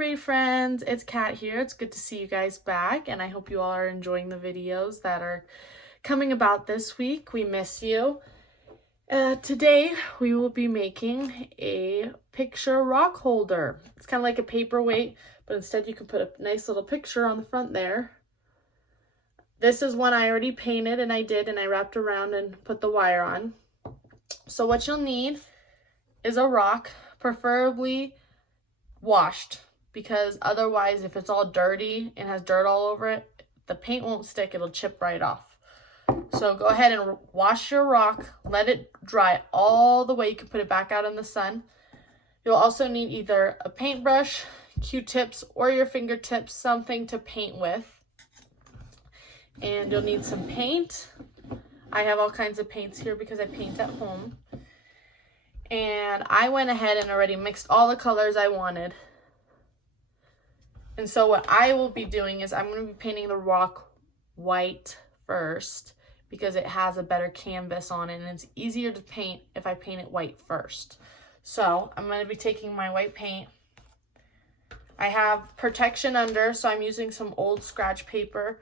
Ray friends, it's Kat here. It's good to see you guys back, and I hope you all are enjoying the videos that are coming about this week. We miss you. Today we will be making a picture rock holder. It's kind of like a paperweight, but instead you can put a nice little picture on the front there. This is one I already painted, and I wrapped around and put the wire on. So what you'll need is a rock, preferably washed, because otherwise if it's all dirty and has dirt all over it, the paint won't stick, it'll chip right off. So go ahead and wash your rock, let it dry all the way. You can put it back out in the sun. You'll also need either a paintbrush, Q-tips, or your fingertips, something to paint with. And you'll need some paint. I have all kinds of paints here because I paint at home. And I went ahead and already mixed all the colors I wanted. And so what I will be doing is I'm going to be painting the rock white first because it has a better canvas on it and it's easier to paint if I paint it white first. So I'm going to be taking my white paint. I have protection under, so I'm using some old scratch paper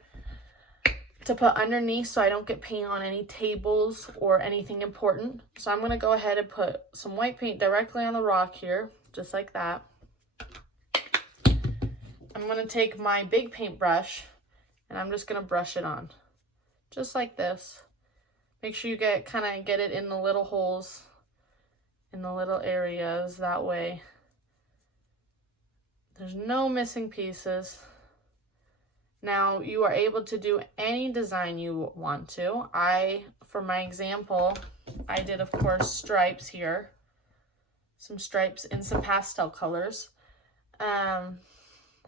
to put underneath so I don't get paint on any tables or anything important. So I'm going to go ahead and put some white paint directly on the rock here, just like that. I'm going to take my big paintbrush and I'm just going to brush it on, just like this. Make sure you get it in the little holes, in the little areas, that way there's no missing pieces. Now, you are able to do any design you want to. For my example, I did, of course, stripes here. Some stripes in some pastel colors.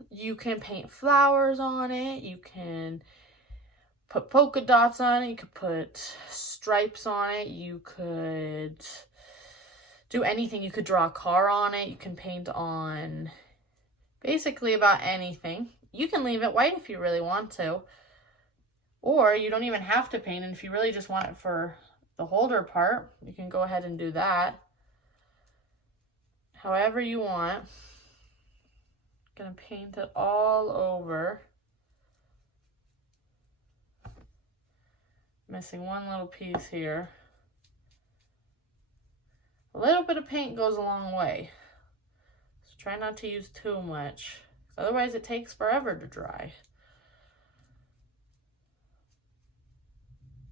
You can paint flowers on it. You can put polka dots on it. You could put stripes on it. You could do anything. You could draw a car on it. You can paint on basically about anything. You can leave it white if you really want to, or you don't even have to paint, and if you really just want it for the holder part, you can go ahead and do that. However you want. I'm gonna paint it all over. Missing one little piece here. A little bit of paint goes a long way, so try not to use too much. Otherwise, it takes forever to dry.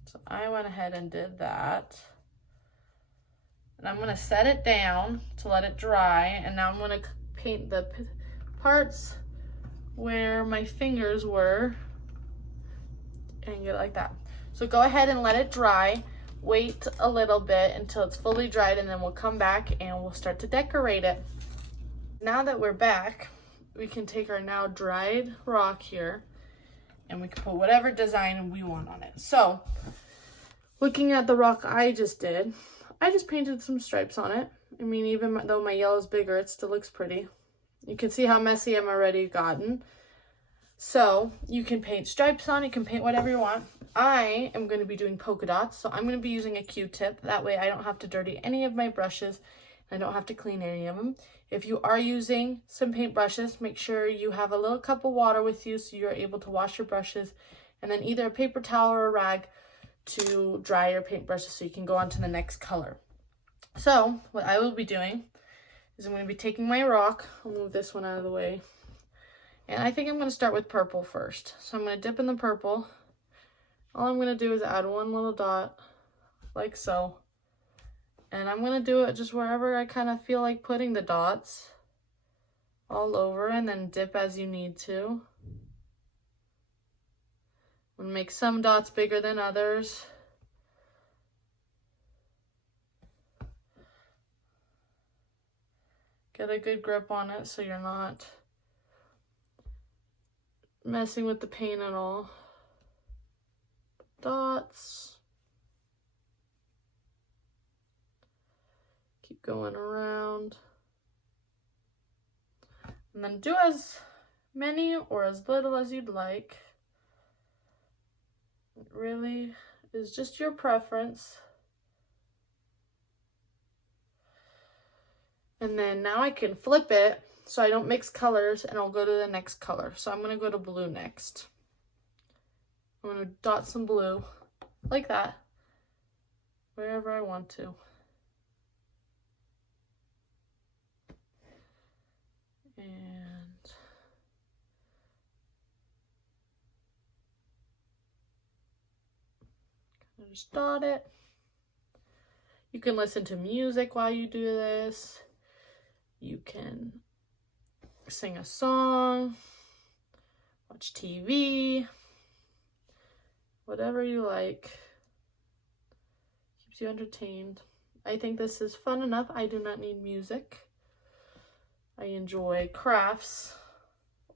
So I went ahead and did that. And I'm going to set it down to let it dry. And now I'm going to paint the parts where my fingers were and get it like that. So go ahead and let it dry. Wait a little bit until it's fully dried, and then we'll come back and we'll start to decorate it. Now that we're back, we can take our now dried rock here and we can put whatever design we want on it. So, looking at the rock I just did, I just painted some stripes on it. I mean, even though my yellow is bigger, it still looks pretty. You can see how messy I'm already gotten. So, you can paint stripes on it, you can paint whatever you want. I am going to be doing polka dots, so I'm going to be using a Q-tip. That way I don't have to dirty any of my brushes. I don't have to clean any of them. If you are using some paint brushes, make sure you have a little cup of water with you so you're able to wash your brushes, and then either a paper towel or a rag to dry your paint brushes so you can go on to the next color. So what I will be doing is I'm going to be taking my rock. I'll move this one out of the way. And I think I'm going to start with purple first. So I'm going to dip in the purple. All I'm going to do is add one little dot, like so. And I'm going to do it just wherever I kind of feel like putting the dots, all over, and then dip as you need to. I'm going to make some dots bigger than others. Get a good grip on it so you're not messing with the paint at all. Dots. Keep going around. And then do as many or as little as you'd like. It really is just your preference. And then now I can flip it so I don't mix colors, and I'll go to the next color. So I'm gonna go to blue next. I'm gonna dot some blue like that, wherever I want to. And just dot it. You can listen to music while you do this. You can sing a song, watch TV, whatever you like. Keeps you entertained. I think this is fun enough. I do not need music. I enjoy crafts,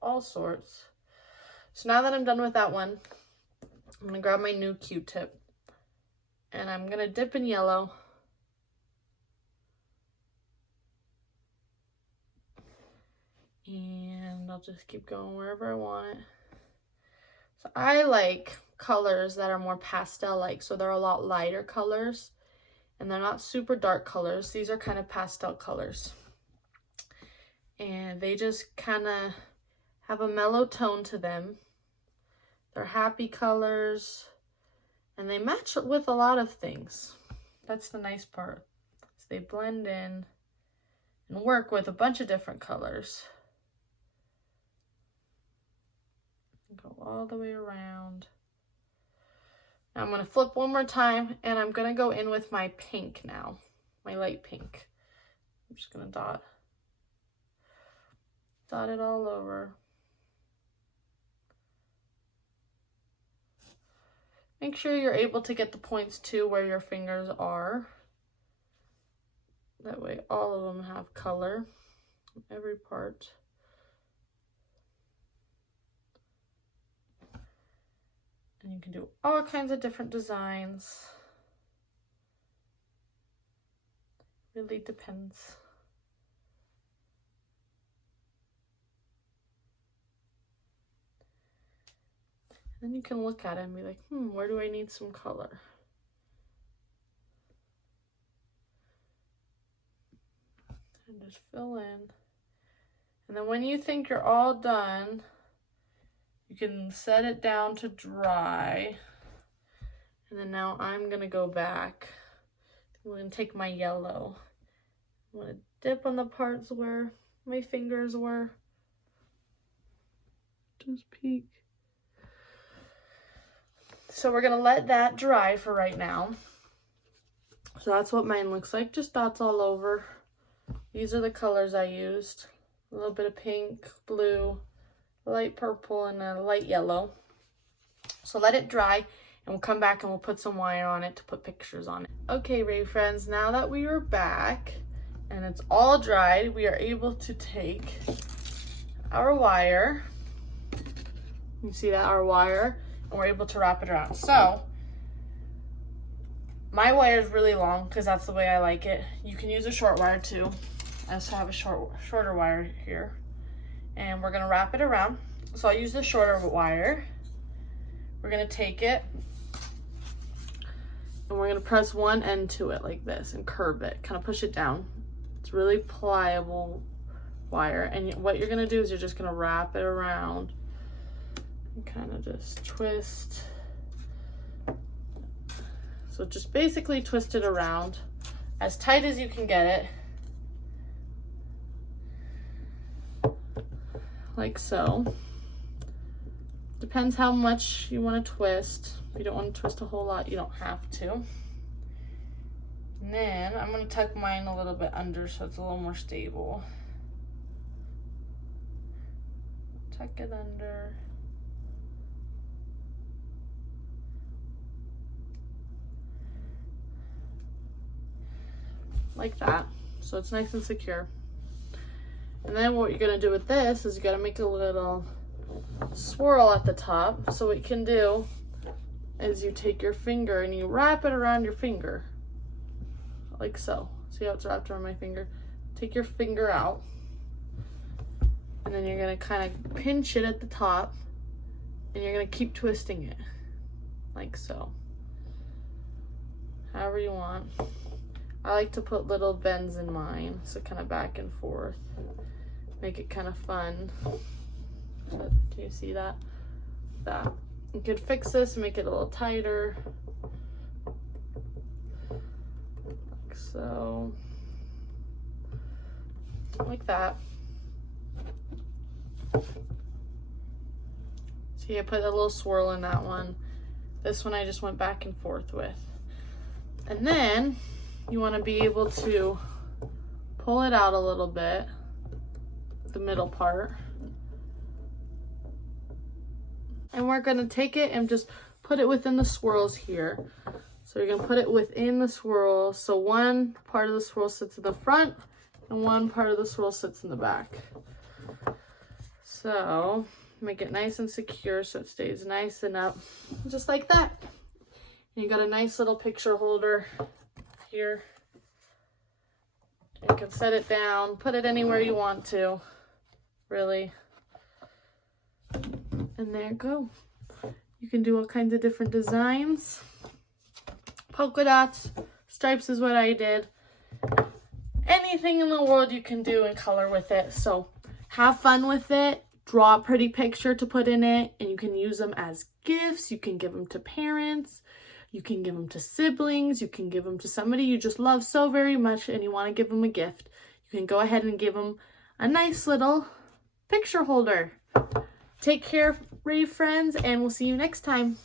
all sorts. So now that I'm done with that one, I'm gonna grab my new Q-tip and I'm gonna dip in yellow. And I'll just keep going wherever I want it. So I like colors that are more pastel-like, so they're a lot lighter colors and they're not super dark colors. These are kind of pastel colors. And they just kind of have a mellow tone to them. They're happy colors and they match with a lot of things. That's the nice part. So they blend in and work with a bunch of different colors. Go all the way around. Now I'm going to flip one more time and I'm going to go in with my pink now, my light pink. I'm just going to dot it all over. Make sure you're able to get the points too where your fingers are. That way all of them have color, every part. And you can do all kinds of different designs. Really depends. And then you can look at it and be like, where do I need some color? And just fill in. And then when you think you're all done, you can set it down to dry. And then now I'm gonna go back. I'm gonna take my yellow. I'm gonna dip on the parts where my fingers were. Just peek. So we're gonna let that dry for right now. So that's what mine looks like, just dots all over. These are the colors I used. A little bit of pink, blue, light purple, and a light yellow. So let it dry and we'll come back and we'll put some wire on it to put pictures on it. Okay, Ray friends, now that we are back and it's all dried, we are able to take our wire. You see that, our wire, and we're able to wrap it around. So my wire is really long because that's the way I like it. You can use a short wire too. I also have a shorter wire here. And we're gonna wrap it around. So I'll use the shorter wire. We're gonna take it and we're gonna press one end to it like this and curve it, kind of push it down. It's really pliable wire. And what you're gonna do is you're just gonna wrap it around and kind of just twist. So just basically twist it around as tight as you can get it. Like so. Depends how much you want to twist. If you don't want to twist a whole lot, you don't have to. And then I'm going to tuck mine a little bit under so it's a little more stable. Tuck it under. Like that. So it's nice and secure. And then what you're gonna do with this is you gotta make a little swirl at the top. So what you can do is you take your finger and you wrap it around your finger. Like so. See how it's wrapped around my finger? Take your finger out. And then you're gonna kind of pinch it at the top. And you're gonna keep twisting it. Like so. However you want. I like to put little bends in mine. So kind of back and forth. make it kind of fun. Can you see that? You could fix this and make it a little tighter. Like so. Like that. See, I put a little swirl in that one. This one I just went back and forth with. And then you want to be able to pull it out a little bit, the middle part. And we're going to take it and just put it within the swirls here. So you're going to put it within the swirl. So one part of the swirl sits in the front and one part of the swirl sits in the back. So make it nice and secure so it stays nice and up, just like that. And you got a nice little picture holder here. You can set it down, put it anywhere you want to, really. And there you go. You can do all kinds of different designs. Polka dots, stripes is what I did. Anything in the world you can do in color with it. So have fun with it. Draw a pretty picture to put in it, and you can use them as gifts. You can give them to parents. You can give them to siblings. You can give them to somebody you just love so very much and you want to give them a gift. You can go ahead and give them a nice little picture holder. Take care, brave friends, and we'll see you next time.